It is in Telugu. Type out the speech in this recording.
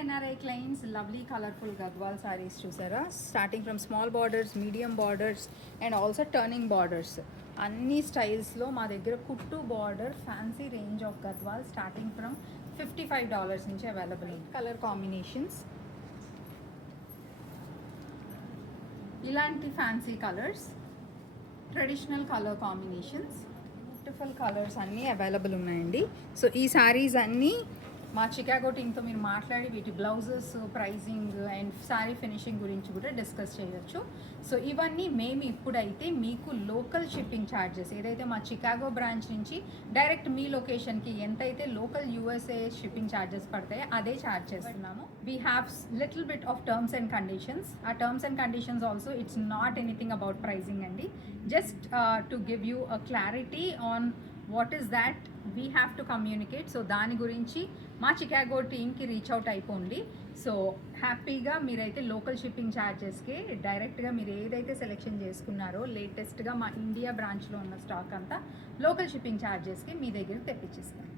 NRI clients, lovely colorful Gadwal sarees చూసారా, starting from small borders, medium borders and also turning borders అన్ని స్టైల్స్లో మా దగ్గర కుట్టు border fancy range of Gadwal starting from $55 నుంచి అవైలబుల్. కలర్ కాంబినేషన్స్, ఇలాంటి fancy colours, traditional colour combinations, beautiful colours అన్నీ అవైలబుల్ ఉన్నాయండి. సో ఈ శారీస్ అన్నీ మా చికాగో టీమ్తో మీరు మాట్లాడి వీటి blouses pricing and saree finishing గురించి కూడా డిస్కస్ చేయొచ్చు. సో ఇవన్నీ మేము ఇప్పుడైతే మీకు లోకల్ షిప్పింగ్ ఛార్జెస్ ఏదైతే మా చికాగో బ్రాంచ్ నుంచి డైరెక్ట్ మీ లొకేషన్కి ఎంతైతే లోకల్ USA షిప్పింగ్ ఛార్జెస్ పడతాయో అదే ఛార్జ్ చేస్తున్నాము. We have little bit of terms and conditions. ఆ terms and conditions also it's not anything about pricing అండి, just to give you a clarity on what is that we have to communicate. So దాని గురించి మా చికాగో టీమ్కి రీచ్ అవుట్ అయిపోండి. సో హ్యాపీగా మీరైతే లోకల్ షిప్పింగ్ ఛార్జెస్కి డైరెక్ట్గా మీరు ఏదైతే సెలెక్షన్ చేసుకున్నారో లేటెస్ట్గా మా ఇండియా బ్రాంచ్లో ఉన్న స్టాక్ అంతా లోకల్ షిప్పింగ్ ఛార్జెస్కి మీ దగ్గర తెప్పించేస్తాం.